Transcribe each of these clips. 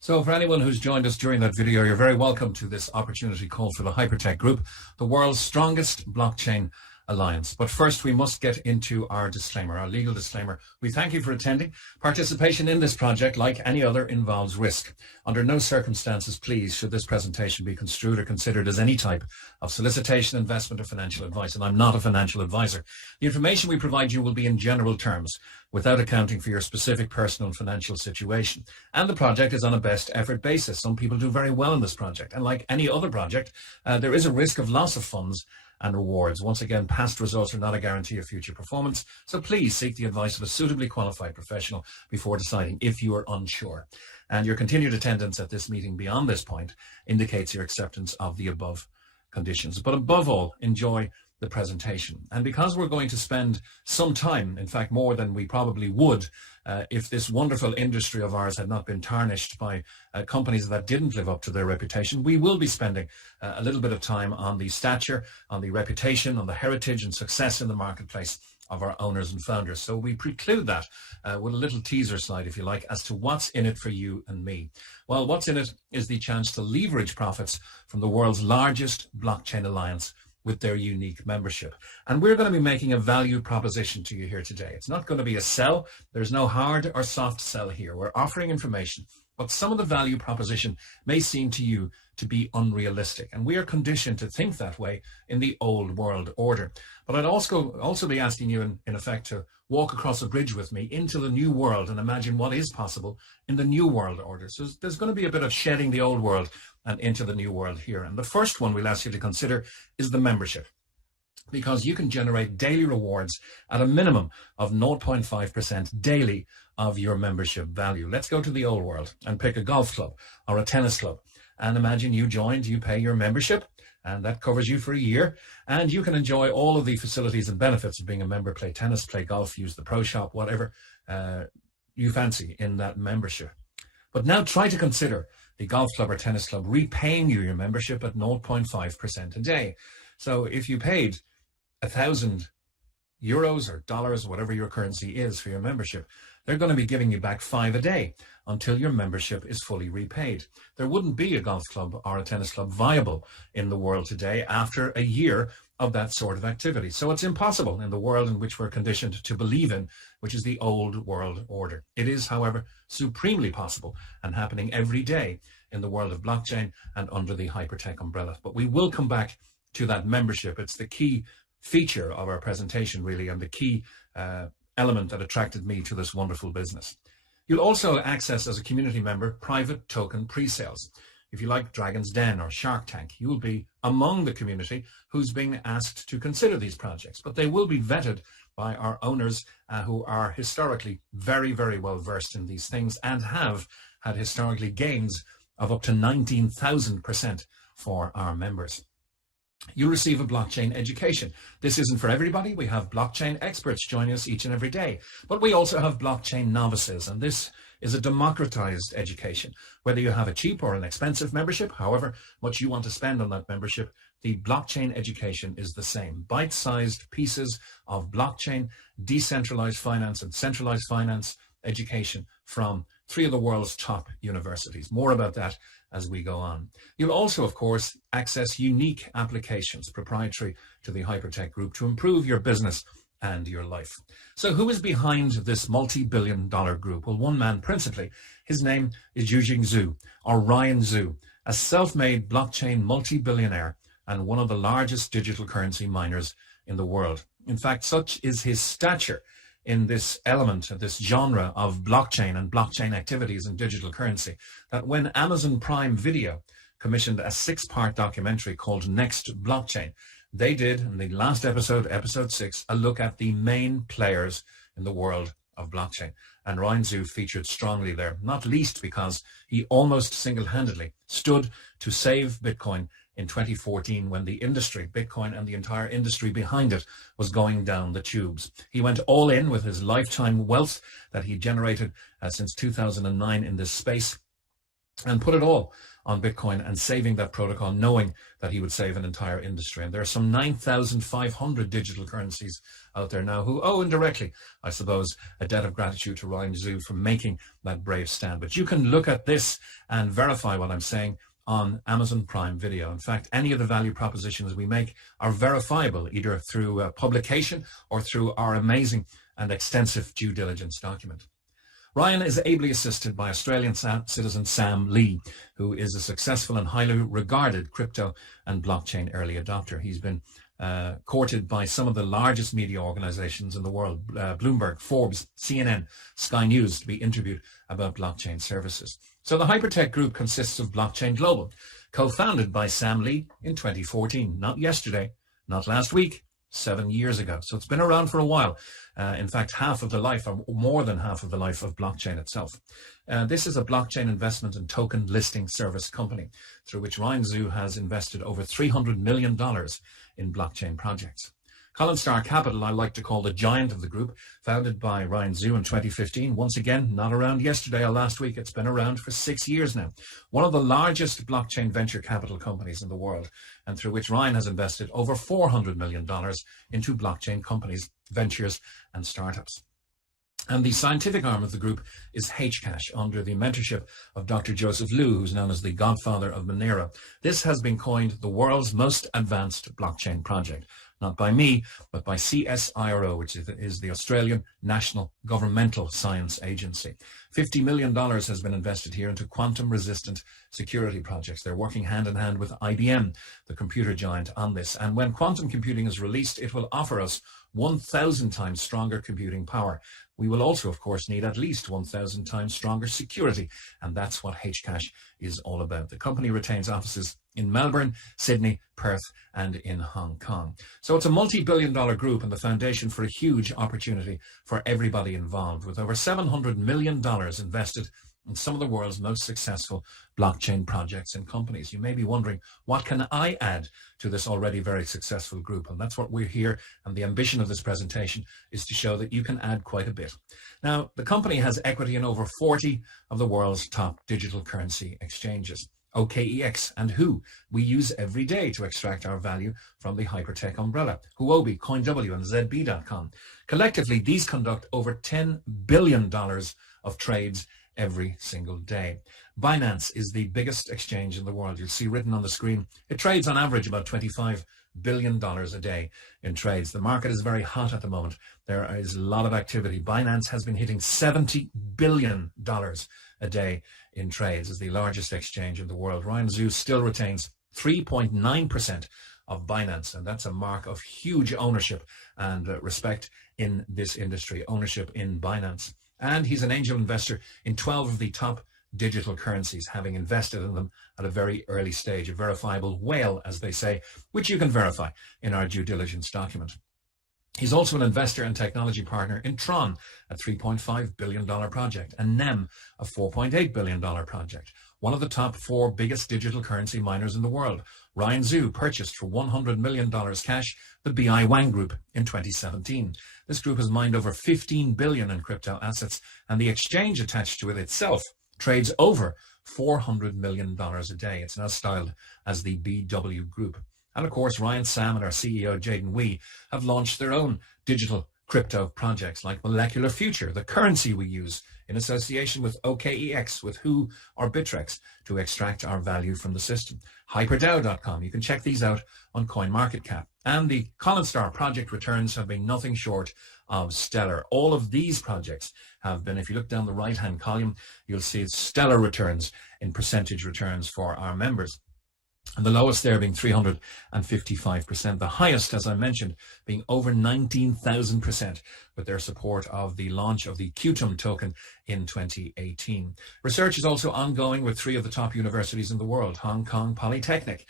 So for anyone who's joined us during that video, you're very welcome to this opportunity call for the Hypertech Group, the world's strongest blockchain alliance. But first, we must get into our disclaimer, our legal disclaimer. We thank you for attending. Participation in this project, like any other, involves risk. Under no circumstances, please, should this presentation be construed or considered as any type of solicitation, investment, or financial advice. And I'm not a financial advisor. The information we provide you will be in general terms, without accounting for your specific personal and financial situation. And the project is on a best effort basis. Some people do very well in this project. And like any other project, there is a risk of loss of funds and rewards. Once again, past results are not a guarantee of future performance. So please seek the advice of a suitably qualified professional before deciding if you are unsure. And your continued attendance at this meeting beyond this point indicates your acceptance of the above conditions. But above all, enjoy the presentation. And because we're going to spend some time, in fact more than we probably would if this wonderful industry of ours had not been tarnished by companies that didn't live up to their reputation, we will be spending a little bit of time on the stature, on the reputation, on the heritage and success in the marketplace of our owners and founders. So we preclude that with a little teaser slide, if you like, as to what's in it for you and me. Well, what's in it is the chance to leverage profits from the world's largest blockchain alliance with their unique membership. And we're going to be making a value proposition to you here today. It's not going to be a sell. There's no hard or soft sell here. We're offering information, but some of the value proposition may seem to you to be unrealistic. And we are conditioned to think that way in the old world order. But I'd also be asking you, in effect, to walk across a bridge with me into the new world and imagine what is possible in the new world order. So there's going to be a bit of shedding the old world and into the new world here. And the first one we'll ask you to consider is the membership, because you can generate daily rewards at a minimum of 0.5% daily of your membership value. Let's go to the old world and pick a golf club or a tennis club. And imagine you joined, you pay your membership, and that covers you for a year. And you can enjoy all of the facilities and benefits of being a member, play tennis, play golf, use the pro shop, whatever you fancy in that membership. But now try to consider the golf club or tennis club repaying you your membership at 0.5% a day. So if you paid 1,000 euros or dollars, whatever your currency is for your membership, they're going to be giving you back 5 a day until your membership is fully repaid. There wouldn't be a golf club or a tennis club viable in the world today after a year of that sort of activity. So it's impossible in the world in which we're conditioned to believe in, which is the old world order. It is, however, supremely possible and happening every day in the world of blockchain and under the Hypertech umbrella. But we will come back to that membership. It's the key feature of our presentation, really, and the key element that attracted me to this wonderful business. You'll also access, as a community member, private token pre-sales. If you like Dragon's Den or Shark Tank, you'll be among the community who's being asked to consider these projects, but they will be vetted by our owners who are historically very, very well versed in these things and have had historically gains of up to 19,000% for our members. You receive a blockchain education. This isn't for everybody. We have blockchain experts joining us each and every day, but we also have blockchain novices, and this is a democratized education. Whether you have a cheap or an expensive membership, however much you want to spend on that membership, the blockchain education is the same. Bite-sized pieces of blockchain, decentralized finance and centralized finance education from 3 of the world's top universities. More about that as we go on. You'll also, of course, access unique applications proprietary to the Hypertech Group to improve your business and your life. So who is behind this multi-billion-dollar group? Well, one man principally. His name is Yujing Zhu, or Ryan Zhu, a self-made blockchain multi-billionaire and one of the largest digital currency miners in the world. In fact, such is his stature in this element, this genre of blockchain and blockchain activities and digital currency, that when Amazon Prime Video commissioned a 6-part documentary called Next Blockchain, they did, in the last episode, episode 6, a look at the main players in the world of blockchain. And Ryan Zhu featured strongly there, not least because he almost single-handedly stood to save Bitcoin in 2014 when the industry, Bitcoin and the entire industry behind it, was going down the tubes. He went all in with his lifetime wealth that he generated since 2009 in this space and put it all on Bitcoin and saving that protocol, knowing that he would save an entire industry. And there are some 9,500 digital currencies out there now who owe indirectly, I suppose, a debt of gratitude to Ryan Zhu for making that brave stand. But you can look at this and verify what I'm saying on Amazon Prime Video. In fact, any of the value propositions we make are verifiable either through publication or through our amazing and extensive due diligence document. Ryan is ably assisted by Australian citizen Sam Lee, who is a successful and highly regarded crypto and blockchain early adopter. He's been courted by some of the largest media organizations in the world, Bloomberg, Forbes, CNN, Sky News, to be interviewed about blockchain services. So the HyperTech Group consists of Blockchain Global, co-founded by Sam Lee in 2014, not yesterday, not last week, 7 years ago. So it's been around for a while. In fact, half of the life, or more than half of the life of blockchain itself. This is a blockchain investment and token listing service company through which Ryan Zhu has invested over $300 million in blockchain projects. Colin Star Capital, I like to call the giant of the group, founded by Ryan Zhu in 2015. Once again, not around yesterday or last week. It's been around for 6 years now. One of the largest blockchain venture capital companies in the world, and through which Ryan has invested over $400 million into blockchain companies, ventures, and startups. And the scientific arm of the group is Hcash, under the mentorship of Dr. Joseph Liu, who's known as the godfather of Monero. This has been coined the world's most advanced blockchain project. Not by me, but by CSIRO, which is the Australian National Governmental Science Agency. $50 million has been invested here into quantum-resistant security projects. They're working hand in hand with IBM, the computer giant, on this. And when quantum computing is released, it will offer us 1,000 times stronger computing power. We will also, of course, need at least 1,000 times stronger security. And that's what Hcash is all about. The company retains offices in Melbourne, Sydney, Perth, and in Hong Kong. So it's a multi-billion-dollar group and the foundation for a huge opportunity for everybody involved, with over $700 million invested in some of the world's most successful blockchain projects and companies. You may be wondering, what can I add to this already very successful group? And that's what we're here. And the ambition of this presentation is to show that you can add quite a bit. Now, the company has equity in over 40 of the world's top digital currency exchanges. OKEX and Who we use every day to extract our value from the hypertech umbrella. Huobi, CoinW, and ZB.com. Collectively, these conduct over $10 billion of trades every single day. Binance is the biggest exchange in the world. You'll see written on the screen, it trades on average about $25 billion a day in trades. The market is very hot at the moment. There is a lot of activity. Binance has been hitting $70 billion a day in trades as the largest exchange in the world. Ryan Zhu still retains 3.9% of Binance, and that's a mark of huge ownership and respect in this industry, ownership in Binance. And he's an angel investor in 12 of the top digital currencies, having invested in them at a very early stage, a verifiable whale, as they say, which you can verify in our due diligence document. He's also an investor and technology partner in Tron, a $3.5 billion project, and NEM, a $4.8 billion project, one of the top 4 biggest digital currency miners in the world. Ryan Zhu purchased for $100 million cash the BI Wang Group in 2017. This group has mined over 15 billion in crypto assets, and the exchange attached to it itself trades over $400 million a day. It's now styled as the BW Group. And of course, Ryan Sam and our CEO, Jaden Wee, have launched their own digital crypto projects like Molecular Future, the currency we use in association with OKEX, with Who or Bittrex, to extract our value from the system. HyperDAO.com, you can check these out on CoinMarketCap. And the Colin Star project returns have been nothing short of stellar. All of these projects have been, if you look down the right-hand column, you'll see stellar returns in percentage returns for our members. And the lowest there being 355%. The highest, as I mentioned, being over 19,000% with their support of the launch of the QTUM token in 2018. Research is also ongoing with 3 of the top universities in the world: Hong Kong Polytechnic,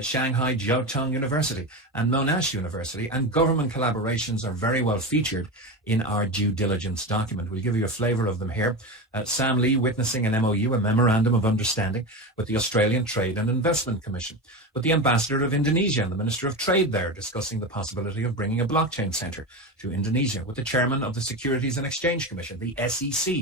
Shanghai Jiaotong University, and Monash University. And government collaborations are very well featured in our due diligence document. We'll give you a flavor of them here. Sam Lee witnessing an MOU, a Memorandum of Understanding, with the Australian Trade and Investment Commission, with the Ambassador of Indonesia and the Minister of Trade there discussing the possibility of bringing a blockchain centre to Indonesia, with the Chairman of the Securities and Exchange Commission, the SEC,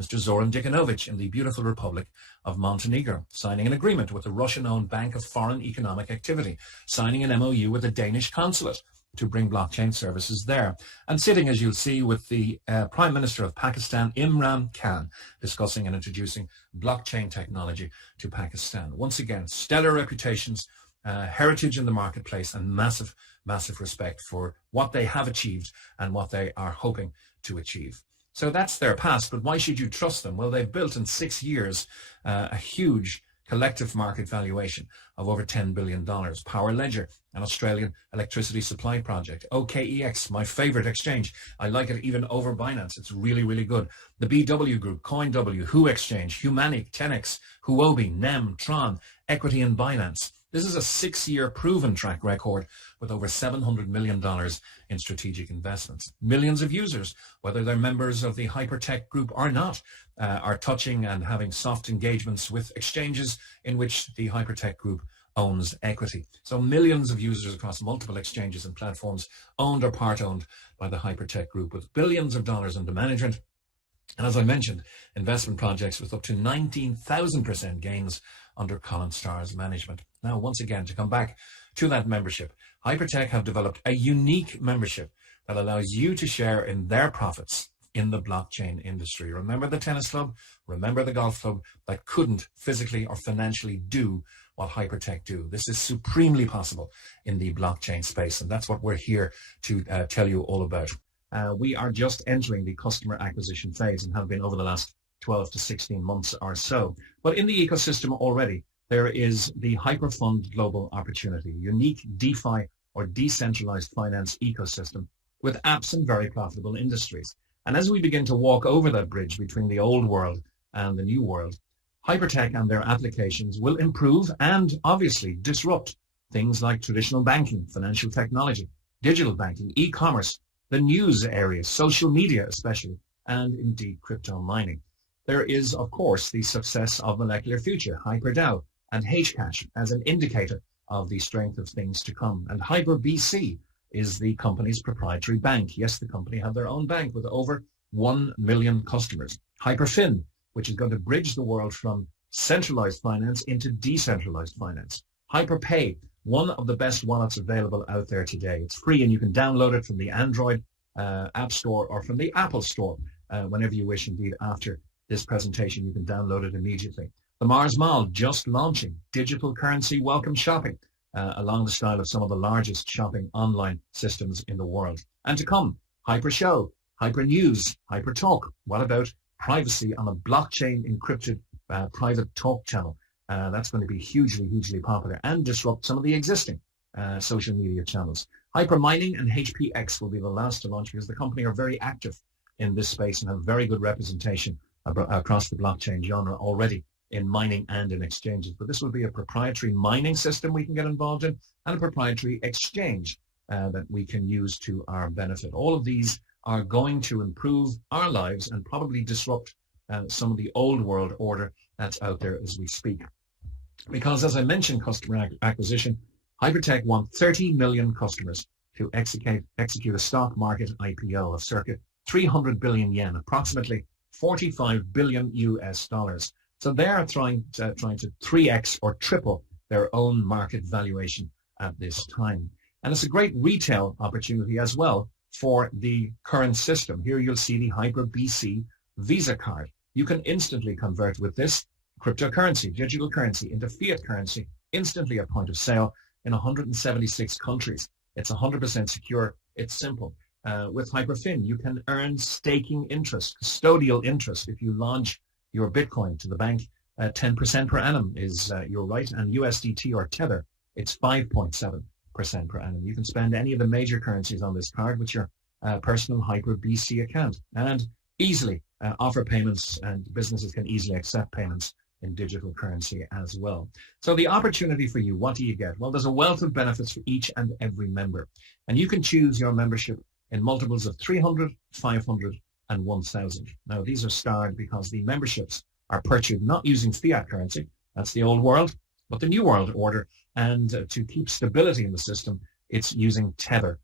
Mr. Zoran Djikanovic in the beautiful Republic of Montenegro, signing an agreement with the Russian-owned Bank of Foreign Economic Activity, signing an MOU with the Danish Consulate to bring blockchain services there, and sitting, as you'll see, with the Prime Minister of Pakistan, Imran Khan, discussing and introducing blockchain technology to Pakistan. Once again, stellar reputations, heritage in the marketplace, and massive, massive respect for what they have achieved and what they are hoping to achieve. So that's their past, but why should you trust them? Well, they've built in 6 years a huge collective market valuation of over $10 billion. Power Ledger, an Australian electricity supply project. OKEX, my favorite exchange. I like it even over Binance. It's really, really good. The BW Group, CoinW, Who Exchange, Humanic, Tenex, Huobi, NEM, Tron, Equity and Binance. This is a 6-year proven track record with over $700 million in strategic investments. Millions of users, whether they're members of the HyperTech group or not, are touching and having soft engagements with exchanges in which the HyperTech group owns equity. So millions of users across multiple exchanges and platforms owned or part-owned by the HyperTech group, with billions of dollars under management. And as I mentioned, investment projects with up to 19,000% gains under Colin Starr's management. Now, once again, to come back to that membership, HyperTech have developed a unique membership that allows you to share in their profits in the blockchain industry. Remember the tennis club? Remember the golf club that couldn't physically or financially do what HyperTech do? This is supremely possible in the blockchain space, and that's what we're here to tell you all about. We are just entering the customer acquisition phase and have been over the last 12 to 16 months or so. But in the ecosystem already, there is the HyperFund Global Opportunity, unique DeFi or decentralized finance ecosystem with apps in very profitable industries. And as we begin to walk over that bridge between the old world and the new world, HyperTech and their applications will improve and obviously disrupt things like traditional banking, financial technology, digital banking, e-commerce, the news area, social media especially, and indeed crypto mining. There is, of course, the success of Molecular Future, HyperDAO, and Hcash as an indicator of the strength of things to come. And HyperBC is the company's proprietary bank. Yes, the company have their own bank with over 1 million customers. HyperFin, which is going to bridge the world from centralized finance into decentralized finance. HyperPay, one of the best wallets available out there today. It's free and you can download it from the Android App Store or from the Apple Store whenever you wish. Indeed, after this presentation, you can download it immediately. The Mars Mall just launching digital currency welcome shopping along the style of some of the largest shopping online systems in the world. And to come, Hyper Show, Hyper News, Hyper Talk. What about privacy on a blockchain encrypted private talk channel? That's going to be hugely, hugely popular and disrupt some of the existing social media channels. Hyper Mining and HPX will be the last to launch because the company are very active in this space and have very good representation across the blockchain genre already in mining and in exchanges. But this will be a proprietary mining system we can get involved in and a proprietary exchange that we can use to our benefit. All of these are going to improve our lives and probably disrupt some of the old world order that's out there as we speak. Because as I mentioned, customer acquisition, HyperTech want 30 million customers to execute a stock market IPO of circa 300 billion yen, approximately 45 billion US dollars. So they are trying to 3x or triple their own market valuation at this time. And it's a great retail opportunity as well for the current system. Here you'll see the HyperBC Visa card. You can instantly convert with this cryptocurrency, digital currency, into fiat currency instantly at point of sale in 176 countries. It's 100% secure. It's simple. With HyperFin, you can earn staking interest, custodial interest if you launch your Bitcoin to the bank. 10% per annum is your right, and USDT or Tether, it's 5.7% per annum. You can spend any of the major currencies on this card with your personal HyperBC account and easily offer payments, and businesses can easily accept payments in digital currency as well. So the opportunity for you, what do you get? Well, there's a wealth of benefits for each and every member, and you can choose your membership in multiples of 300, 500, and 1,000. Now, these are starred because the memberships are purchased not using fiat currency, that's the old world, but the new world order. And to keep stability in the system, it's using Tether.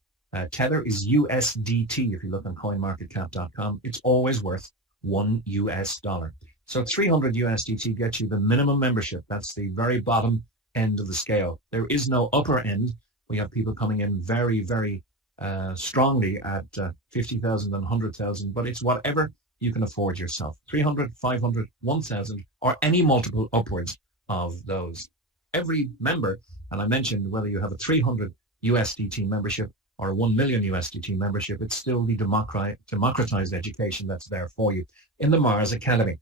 Tether is USDT. If you look on coinmarketcap.com, it's always worth $1. So 300 USDT gets you the minimum membership. That's the very bottom end of the scale. There is no upper end. We have people coming in very, very strongly at 50,000 and 100,000, but it's whatever you can afford yourself. 300, 500, 1,000, or any multiple upwards of those. Every member, and I mentioned whether you have a 300 USDT membership or a 1 million USDT membership, it's still the democratized education that's there for you in the Mars Academy.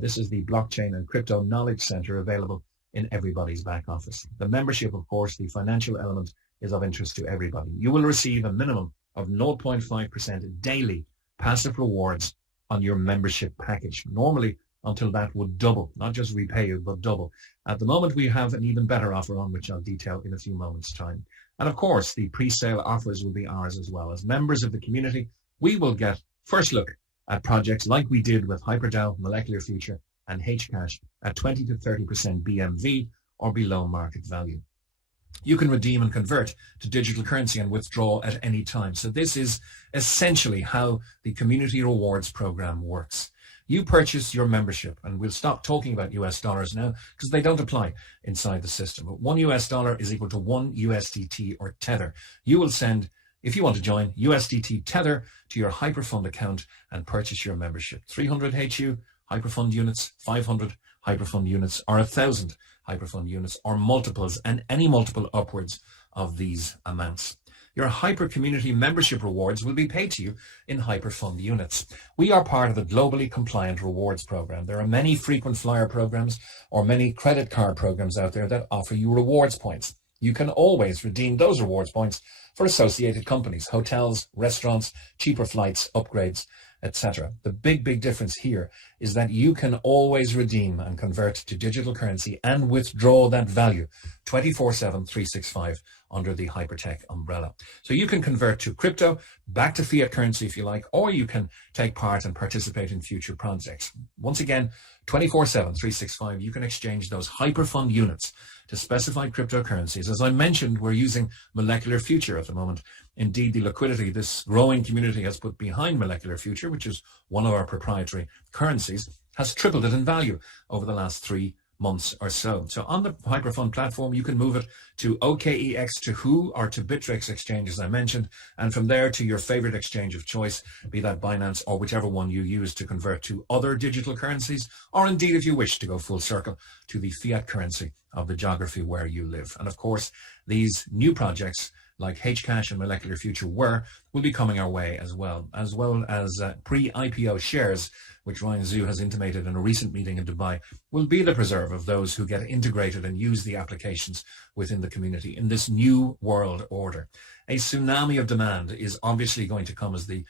This is the Blockchain and Crypto Knowledge Center available in everybody's back office. The membership, of course, the financial element is of interest to everybody. You will receive a minimum of 0.5% daily passive rewards on your membership package. Normally, until that would double, not just repay you, but double. At the moment, we have an even better offer on, which I'll detail in a few moments' time. And of course, the pre-sale offers will be ours as well. As members of the community, we will get first look at projects like we did with HyperDAO, Molecular Future, and Hcash at 20 to 30% BMV or below market value. You can redeem and convert to digital currency and withdraw at any time. So this is essentially how the Community Rewards Program works. You purchase your membership, and we'll stop talking about US dollars now because they don't apply inside the system. But $1 US is equal to 1 USDT or Tether. You will send, if you want to join, USDT Tether to your HyperFund account and purchase your membership. 300 HU HyperFund units, 500 HyperFund units, or 1,000 HyperFund units, or multiples, and any multiple upwards of these amounts. Your Hyper Community membership rewards will be paid to you in HyperFund units. We are part of a globally compliant rewards program. There are many frequent flyer programs or many credit card programs out there that offer you rewards points. You can always redeem those rewards points for associated companies, hotels, restaurants, cheaper flights, upgrades, etc. The big difference here is that you can always redeem and convert to digital currency and withdraw that value 24/7, 365 under the Hypertech umbrella. So you can convert to crypto, back to fiat currency if you like, or you can take part and participate in future projects. Once again, 24/7, 365, you can exchange those HyperFund units to specified cryptocurrencies. As I mentioned, we're using Molecular Future at the moment. Indeed, the liquidity this growing community has put behind Molecular Future, which is one of our proprietary currencies, has tripled it in value over the last 3 months or so. So on the HyperFund platform, you can move it to OKEX, to Who, or to Bittrex exchange, as I mentioned, and from there to your favorite exchange of choice, be that Binance or whichever one you use to convert to other digital currencies, or indeed, if you wish to go full circle, to the fiat currency of the geography where you live. And of course, these new projects like Hcash and Molecular Future will be coming our way as well as pre-IPO shares, which Ryan Zhu has intimated in a recent meeting in Dubai, will be the preserve of those who get integrated and use the applications within the community in this new world order. A tsunami of demand is obviously going to come as the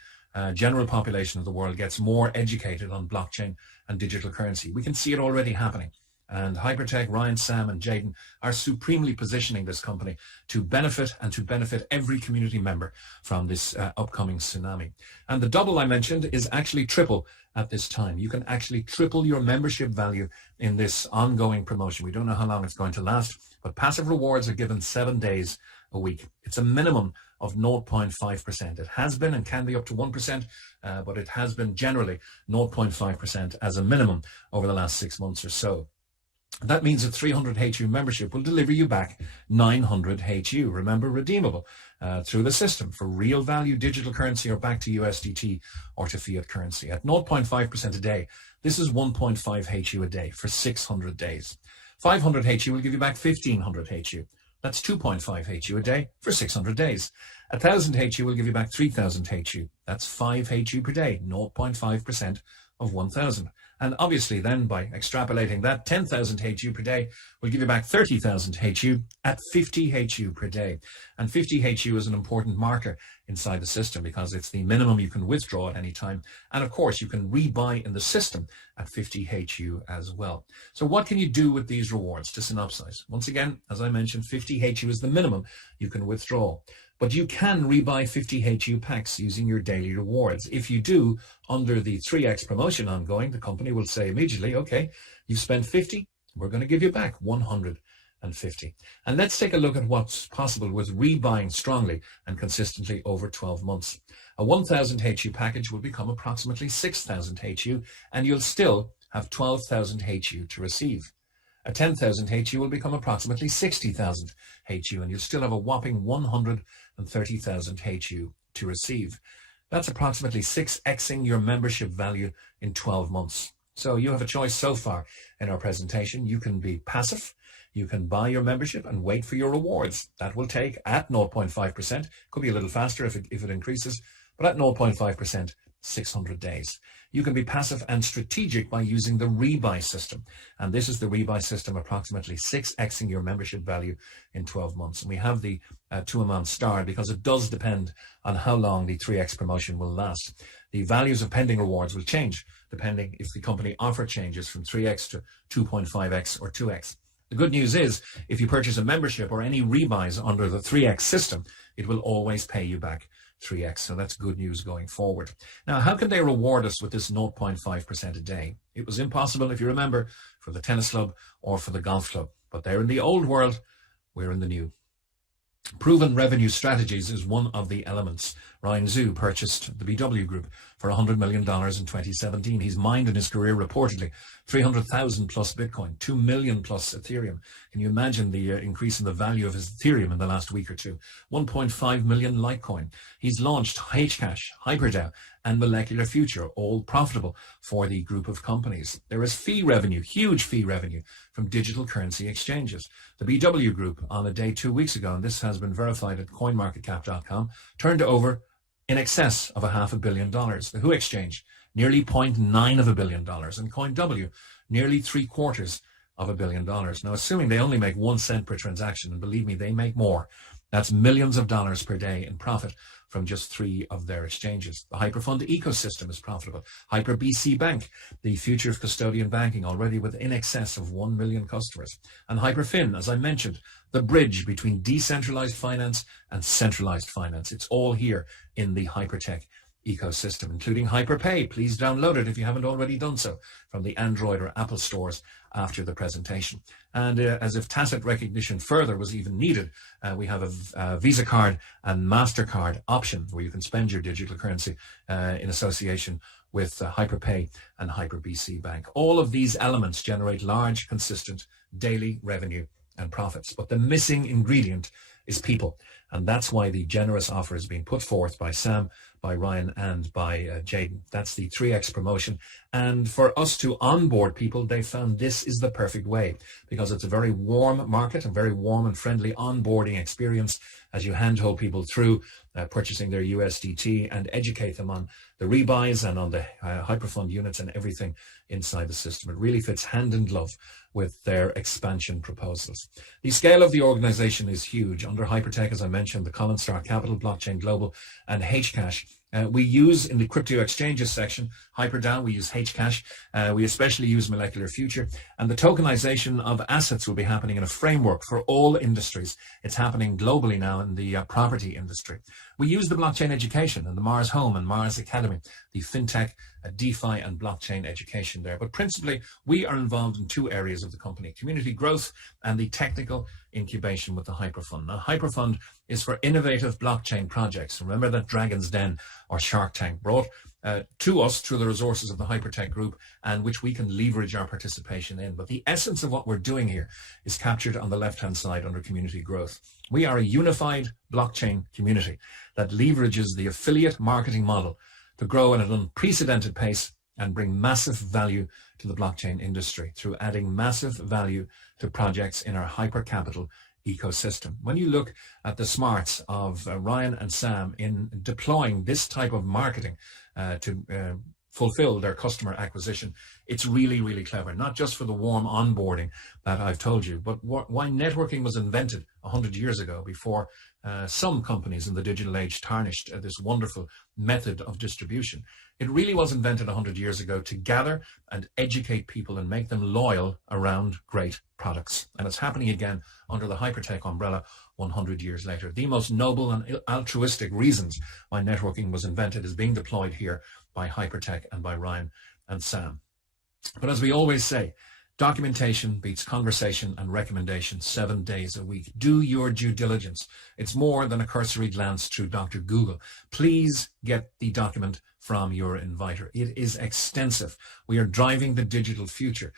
general population of the world gets more educated on blockchain and digital currency. We can see it already happening. And Hypertech, Ryan, Sam, and Jaden are supremely positioning this company to benefit every community member from this upcoming tsunami. And the double I mentioned is actually triple at this time. You can actually triple your membership value in this ongoing promotion. We don't know how long it's going to last, but passive rewards are given 7 days a week. It's a minimum of 0.5%. It has been and can be up to 1%, but it has been generally 0.5% as a minimum over the last 6 months or so. That means a 300 HU membership will deliver you back 900 HU. Remember, redeemable through the system for real value digital currency or back to USDT or to fiat currency. At 0.5% a day, this is 1.5 HU a day for 600 days. 500 HU will give you back 1,500 HU. That's 2.5 HU a day for 600 days. 1,000 HU will give you back 3,000 HU. That's 5 HU per day, 0.5% of 1,000. And obviously then by extrapolating that, 10,000 HU per day will give you back 30,000 HU at 50 HU per day. And 50 HU is an important marker inside the system because it's the minimum you can withdraw at any time. And of course, you can rebuy in the system at 50 HU as well. So what can you do with these rewards? To synopsize, once again, as I mentioned, 50 HU is the minimum you can withdraw. But you can rebuy 50 HU packs using your daily rewards. If you do, under the 3x promotion ongoing, the company will say immediately, okay, you've spent 50, we're going to give you back 150. And let's take a look at what's possible with rebuying strongly and consistently over 12 months. A 1,000 HU package will become approximately 6,000 HU, and you'll still have 12,000 HU to receive. A 10,000 HU will become approximately 60,000 HU, and you'll still have a whopping 130,000 HU to receive. That's approximately 6xing your membership value in 12 months. So you have a choice so far in our presentation. You can be passive. You can buy your membership and wait for your rewards. That will take at 0.5%. Could be a little faster if it increases, but at 0.5%, 600 days. You can be passive and strategic by using the rebuy system. And this is the rebuy system, approximately 6xing your membership value in 12 months. And we have the 2-amount star because it does depend on how long the 3x promotion will last. The values of pending rewards will change depending if the company offer changes from 3x to 2.5x or 2x. The good news is, if you purchase a membership or any rebuys under the 3x system, it will always pay you back 3x. So that's good news going forward. Now, how can they reward us with this 0.5% a day? It was impossible, if you remember, for the tennis club or for the golf club. But they're in the old world, we're in the new. Proven revenue strategies is one of the elements. Ryan Zhu purchased the BW Group for $100 million in 2017. He's mined in his career reportedly 300,000 plus Bitcoin, 2 million plus Ethereum. Can you imagine the increase in the value of his Ethereum in the last week or two? 1.5 million Litecoin. He's launched Hcash, HyperDAO, and Molecular Future, all profitable for the group of companies. There is fee revenue, huge fee revenue from digital currency exchanges. The BW Group, on a day 2 weeks ago, and this has been verified at coinmarketcap.com, turned over in excess of $500 million. The Who Exchange, nearly $0.9 billion, and CoinW, nearly $750 million. Now, assuming they only make 1 cent per transaction, and believe me, they make more, that's millions of dollars per day in profit from just 3 of their exchanges. The HyperFund ecosystem is profitable. HyperBC Bank, the future of custodian banking, already with in excess of 1 million customers. And HyperFin, as I mentioned, the bridge between decentralized finance and centralized finance. It's all here in the Hypertech ecosystem, including HyperPay. Please download it if you haven't already done so from the Android or Apple stores after the presentation. And as if tacit recognition further was even needed, we have a Visa card and MasterCard option where you can spend your digital currency in association with HyperPay and HyperBC Bank. All of these elements generate large, consistent daily revenue and profits. But the missing ingredient is people. And that's why the generous offer is being put forth by Sam, by Ryan, and by Jaden. That's the 3x promotion. And for us to onboard people, they found this is the perfect way because it's a very warm market, a very warm and friendly onboarding experience as you handhold people through purchasing their USDT and educate them on the rebuys and on the HyperFund units and everything inside the system. It really fits hand in glove with their expansion proposals. The scale of the organization is huge. Under Hypertech, as I mentioned, the Common Star Capital, Blockchain Global, and Hcash. We use in the crypto exchanges section, HyperDAO, we use Hcash, we especially use Molecular Future, and the tokenization of assets will be happening in a framework for all industries. It's happening globally now in the property industry. We use the blockchain education and the Mars Home and Mars Academy, the fintech, DeFi and blockchain education there. But principally, we are involved in 2 areas of the company, community growth and the technical incubation with the HyperFund. Now, HyperFund is for innovative blockchain projects. Remember that Dragon's Den or Shark Tank brought to us through the resources of the Hypertech Group, and which we can leverage our participation in. But the essence of what we're doing here is captured on the left-hand side under community growth. We are a unified blockchain community that leverages the affiliate marketing model to grow at an unprecedented pace and bring massive value to the blockchain industry through adding massive value to projects in our hyper capital ecosystem. When you look at the smarts of Ryan and Sam in deploying this type of marketing to fulfill their customer acquisition. It's really, really clever, not just for the warm onboarding that I've told you, but why networking was invented 100 years ago before some companies in the digital age tarnished this wonderful method of distribution. It really was invented 100 years ago to gather and educate people and make them loyal around great products. And it's happening again under the Hypertech umbrella 100 years later. The most noble and altruistic reasons why networking was invented is being deployed here by Hypertech and by Ryan and Sam. But as we always say, documentation beats conversation and recommendation 7 days a week. Do your due diligence. It's more than a cursory glance through Dr. Google. Please get the document from your inviter. It is extensive. We are driving the digital future.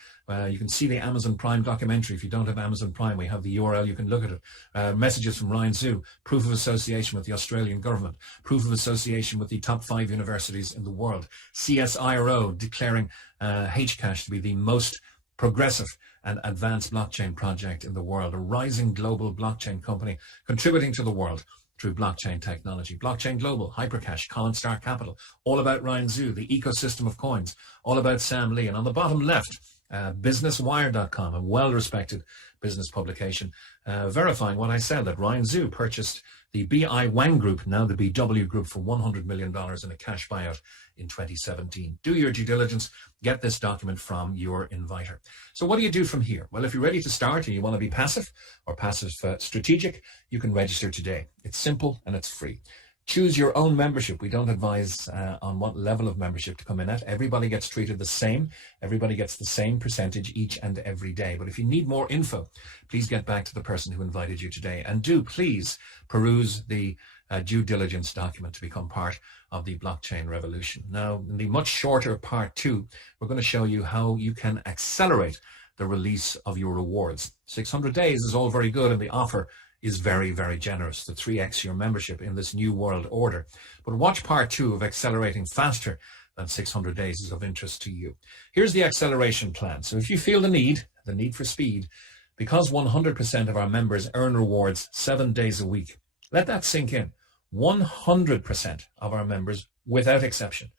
You can see the Amazon Prime documentary. If you don't have Amazon Prime, we have the URL. You can look at it. Messages from Ryan Zhu, proof of association with the Australian government, proof of association with the top 5 universities in the world, CSIRO declaring Hcash to be the most progressive and advanced blockchain project in the world, a rising global blockchain company contributing to the world through blockchain technology. Blockchain Global, Hypercash, Colin Star Capital, all about Ryan Zhu, the ecosystem of coins, all about Sam Lee. And on the bottom left, businesswire.com, a well-respected business publication, verifying what I said, that Ryan Zhu purchased the BI Wang Group, now the BW Group, for $100 million in a cash buyout in 2017. Do your due diligence. Get this document from your inviter. So what do you do from here? Well, if you're ready to start and you want to be passive or passive strategic, you can register today. It's simple and it's free. Choose your own membership. We don't advise on what level of membership to come in at. Everybody gets treated the same. Everybody gets the same percentage each and every day. But if you need more info, please get back to the person who invited you today. And do please peruse the due diligence document to become part of the blockchain revolution. Now, in the much shorter part 2, we're going to show you how you can accelerate the release of your rewards. 600 days is all very good, and the offer is very, very generous, to 3x your membership in this new world order. But watch part 2 of accelerating faster than 600 days is of interest to you. Here's the acceleration plan. So if you feel the need for speed, because 100% of our members earn rewards 7 days a week, let that sink in. 100% of our members, without exception,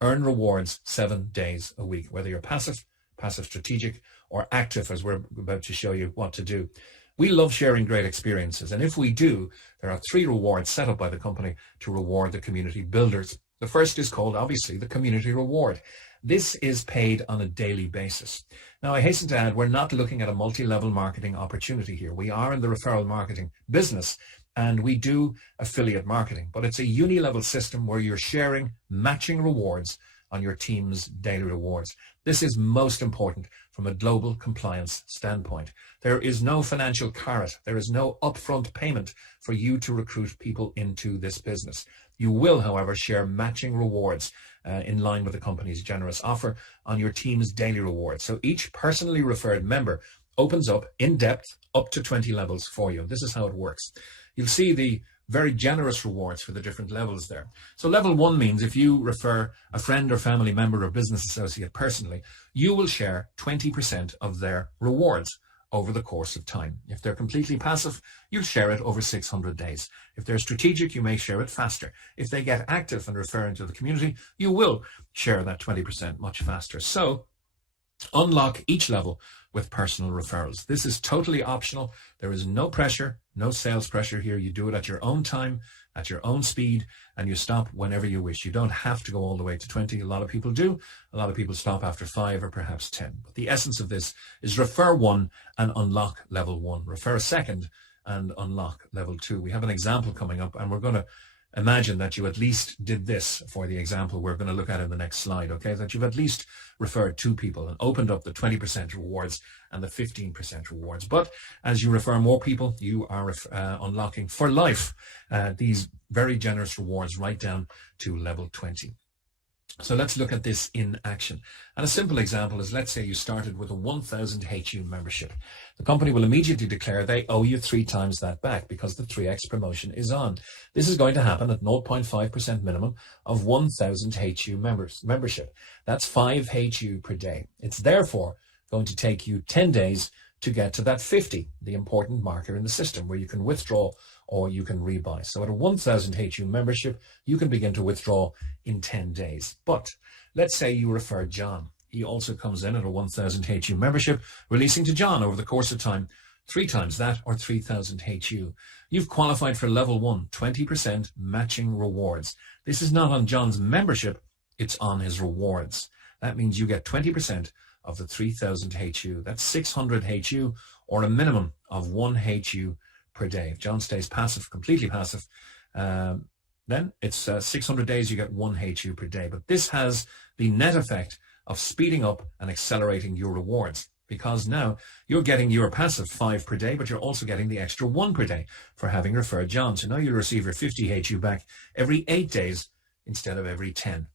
earn rewards 7 days a week, whether you're passive strategic, or active, as we're about to show you what to do. We love sharing great experiences, and if we do, there are 3 rewards set up by the company to reward the community builders. The first is called, obviously, the community reward. This is paid on a daily basis. Now, I hasten to add, we're not looking at a multi-level marketing opportunity here. We are in the referral marketing business, and we do affiliate marketing, but it's a uni-level system where you're sharing matching rewards on your team's daily rewards. This is most important from a global compliance standpoint. There is no financial carrot. There is no upfront payment for you to recruit people into this business. You will, however, share matching rewards in line with the company's generous offer on your team's daily rewards. So each personally referred member opens up in depth up to 20 levels for you. This is how it works. You'll see the very generous rewards for the different levels there. So level 1 means if you refer a friend or family member or business associate personally, you will share 20% of their rewards over the course of time. If they're completely passive, you'll share it over 600 days. If they're strategic, you may share it faster. If they get active and refer into the community, you will share that 20% much faster. So unlock each level with personal referrals. This is totally optional. There is no pressure, no sales pressure here. You do it at your own time, at your own speed, and you stop whenever you wish. You don't have to go all the way to 20. A lot of people do. A lot of people stop after 5 or perhaps 10. But the essence of this is refer 1 and unlock level 1. Refer a second and unlock level 2. We have an example coming up, and we're going to imagine that you at least did this for the example we're going to look at in the next slide, okay? That you've at least referred 2 people and opened up the 20% rewards and the 15% rewards. But as you refer more people, you are unlocking for life these very generous rewards right down to level 20. So let's look at this in action. And a simple example is, let's say you started with a 1,000 HU membership. The company will immediately declare they owe you 3 times that back because the 3x promotion is on. This is going to happen at 0.5% minimum of 1,000 HU membership. That's 5 HU per day. It's therefore going to take you 10 days to get to that 50, the important marker in the system where you can withdraw or you can rebuy. So at a 1,000 HU membership, you can begin to withdraw in 10 days. But let's say you refer John. He also comes in at a 1,000 HU membership, releasing to John over the course of time 3 times that, or 3,000 HU. You've qualified for level 1, 20% matching rewards. This is not on John's membership, it's on his rewards. That means you get 20% of the 3,000 HU. That's 600 HU, or a minimum of 1 HU per day. If John stays passive, completely passive, then it's 600 days, you get 1 HU per day. But this has the net effect of speeding up and accelerating your rewards, because now you're getting your passive 5 per day, but you're also getting the extra 1 per day for having referred John. So now you receive your 50 HU back every 8 days instead of every 10.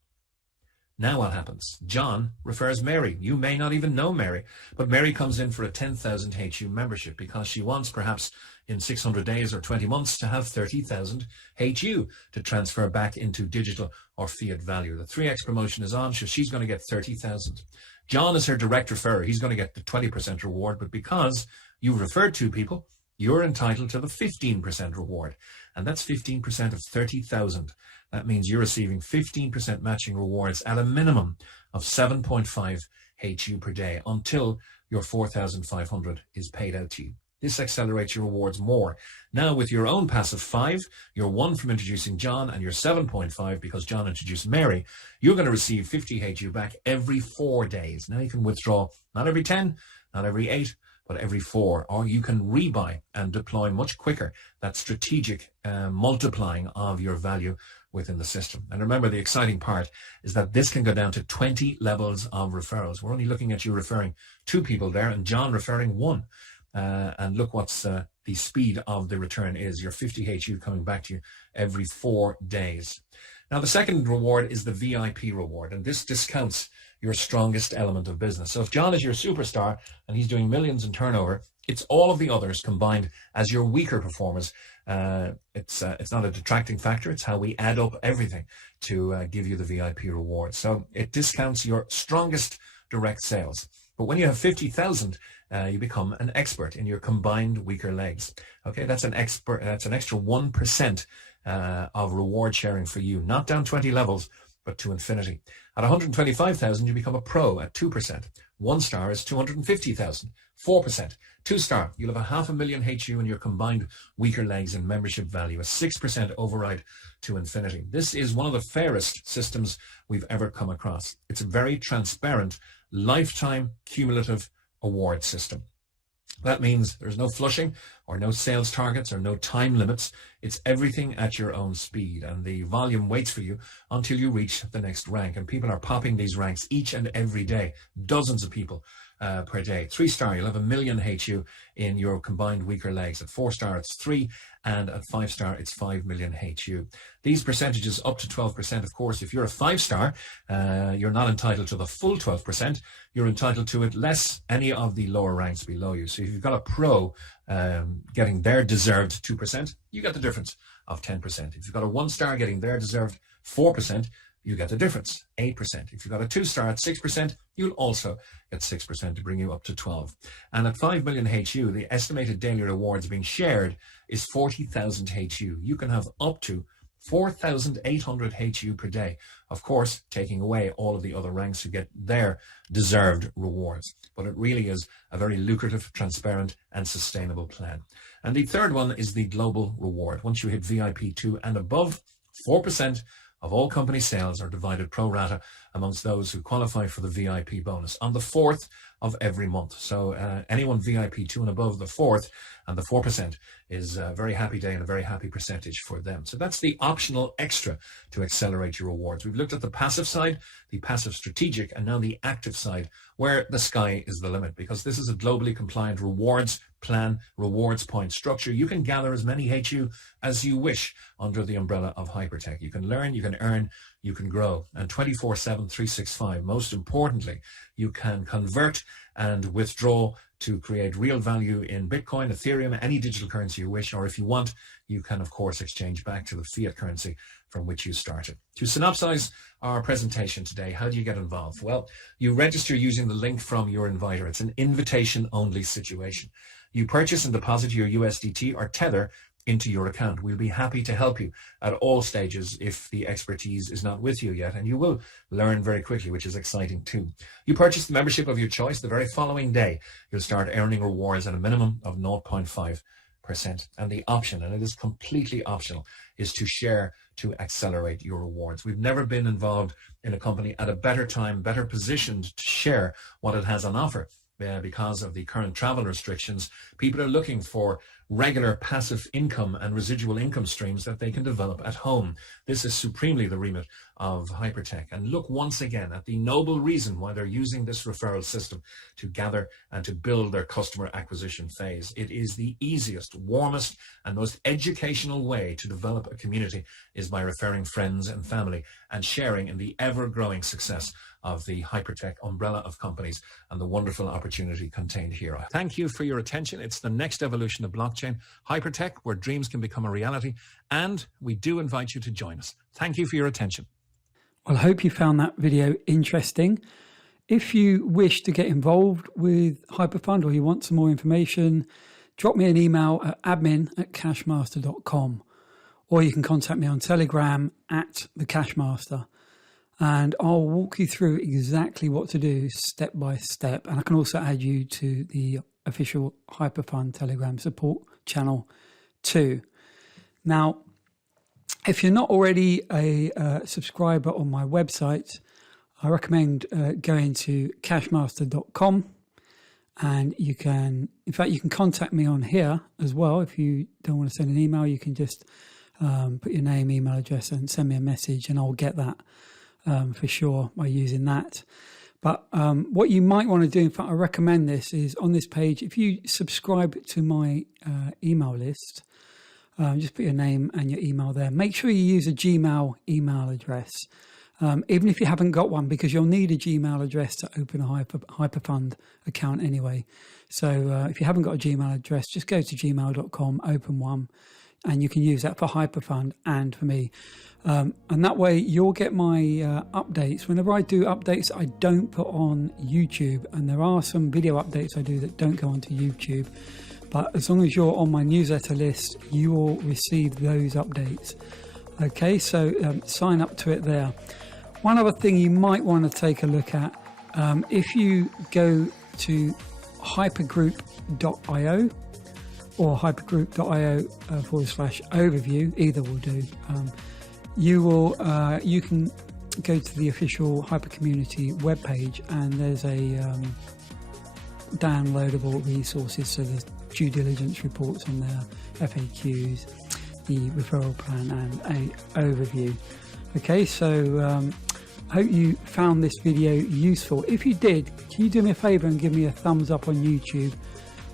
Now what happens? John refers Mary. You may not even know Mary, but Mary comes in for a 10,000 HU membership because she wants, perhaps in 600 days or 20 months, to have 30,000 HU to transfer back into digital or fiat value. The 3x promotion is on, so she's going to get 30,000. John is her direct referrer. He's going to get the 20% reward, but because you've referred 2 people, you're entitled to the 15% reward, and that's 15% of 30,000. That means you're receiving 15% matching rewards at a minimum of 7.5 HU per day until your 4,500 is paid out to you. This accelerates your rewards more. Now with your own passive 5, your 1 from introducing John, and your 7.5 because John introduced Mary, you're going to receive 50 HU back every 4 days. Now you can withdraw not every 10, not every 8, but every 4, or you can rebuy and deploy much quicker that strategic multiplying of your value within the system. And remember, the exciting part is that this can go down to 20 levels of referrals. We're only looking at you referring 2 people there and John referring 1. And look what's the speed of the return is. Your 50 HU coming back to you every 4 days. Now, the second reward is the VIP reward, and this discounts your strongest element of business. So if John is your superstar and he's doing millions in turnover, it's all of the others combined as your weaker performers. It's not a detracting factor. It's how we add up everything to give you the VIP reward. So it discounts your strongest direct sales. But when you have 50,000, you become an expert in your combined weaker legs. Okay, that's an extra 1% of reward sharing for you, not down 20 levels, but to infinity. At 125,000, you become a pro at 2%. 1 star is 250,000, 4%. 2 star, you'll have a 500,000 HU in your combined weaker legs and membership value, a 6% override to infinity. This is one of the fairest systems we've ever come across. It's a very transparent, lifetime cumulative award system. That means there's no flushing or no sales targets or no time limits. It's everything at your own speed, and the volume waits for you until you reach the next rank. And people are popping these ranks each and every day, dozens of people per day. 3 star, you'll have 1 million HU in your combined weaker legs. At 4 star, it's 3, and at 5 star, it's 5 million HU. These percentages up to 12%, of course. If you're a 5 star, you're not entitled to the full 12%. You're entitled to it less any of the lower ranks below you. So if you've got a pro getting their deserved 2%, you get the difference of 10%. If you've got a 1 star getting their deserved 4%, you get the difference, 8%. If you've got a 2 star at 6%, you'll also get 6% to bring you up to 12. And at 5 million HU, the estimated daily rewards being shared is 40,000 HU. You can have up to 4,800 HU per day. Of course, taking away all of the other ranks who get their deserved rewards. But it really is a very lucrative, transparent, and sustainable plan. And the third one is the global reward. Once you hit VIP 2 and above, 4% of all company sales are divided pro rata amongst those who qualify for the VIP bonus on the 4th of every month. So anyone VIP 2 and above the 4th and the 4% is a very happy day and a very happy percentage for them. So that's the optional extra to accelerate your rewards. We've looked at the passive side, the passive strategic, and now the active side, where the sky is the limit, because this is a globally compliant rewards plan, rewards point structure. You can gather as many HU as you wish under the umbrella of Hypertech. You can learn, you can earn, you can grow, and 24/7, 365. Most importantly, you can convert and withdraw to create real value in Bitcoin, Ethereum, any digital currency you wish, or if you want, you can, of course, exchange back to the fiat currency from which you started. To synopsize our presentation today, how do you get involved? Well, you register using the link from your inviter. It's an invitation-only situation. You purchase and deposit your USDT or Tether into your account. We'll be happy to help you at all stages if the expertise is not with you yet, and you will learn very quickly, which is exciting too. You purchase the membership of your choice, the very following day you'll start earning rewards at a minimum of 0.5%. And the option, and it is completely optional, is to share to accelerate your rewards. We've never been involved in a company at a better time, better positioned to share what it has on offer. Because of the current travel restrictions, people are looking for regular passive income and residual income streams that they can develop at home. This is supremely the remit of Hypertech. And look once again at the noble reason why they're using this referral system to gather and to build their customer acquisition phase. It is the easiest, warmest, and most educational way to develop a community is by referring friends and family and sharing in the ever-growing success of the Hypertech umbrella of companies and the wonderful opportunity contained here. Thank you for your attention. It's the next evolution of blockchain, Hypertech, where dreams can become a reality, and we do invite you to join us. Thank you for your attention. Well, I hope you found that video interesting. If you wish to get involved with HyperFund or you want some more information, drop me an email at admin@cashmaster.com, or you can contact me on Telegram @thecashmaster. And I'll walk you through exactly what to do step by step. And I can also add you to the official HyperFund Telegram support channel too. Now, if you're not already a subscriber on my website, I recommend going to cashmaster.com, and you can contact me on here as well. If you don't want to send an email, you can just put your name, email address, and send me a message, and I'll get that for sure by using that. But what you might want to do, in fact, I recommend this, is on this page, if you subscribe to my email list, just put your name and your email there. Make sure you use a Gmail email address, even if you haven't got one, because you'll need a Gmail address to open a HyperFund account anyway. So if you haven't got a Gmail address, just go to gmail.com, open one, and you can use that for HyperFund and for me. And that way you'll get my updates. Whenever I do updates, I don't put on YouTube, and there are some video updates I do that don't go onto YouTube. But as long as you're on my newsletter list, you will receive those updates. Okay, so sign up to it there. One other thing you might want to take a look at, if you go to hypergroup.io or hypergroup.io/overview, either will do. You can go to the official Hyper Community webpage, and there's a downloadable resources. So there's due diligence reports on there, FAQs, the referral plan, and a overview. Okay, so I hope you found this video useful. If you did, can you do me a favor and give me a thumbs up on YouTube,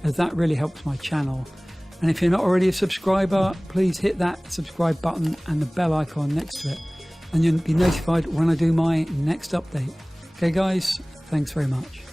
as that really helps my channel. And if you're not already a subscriber, please hit that subscribe button and the bell icon next to it, and you'll be notified when I do my next update. Okay guys, thanks very much.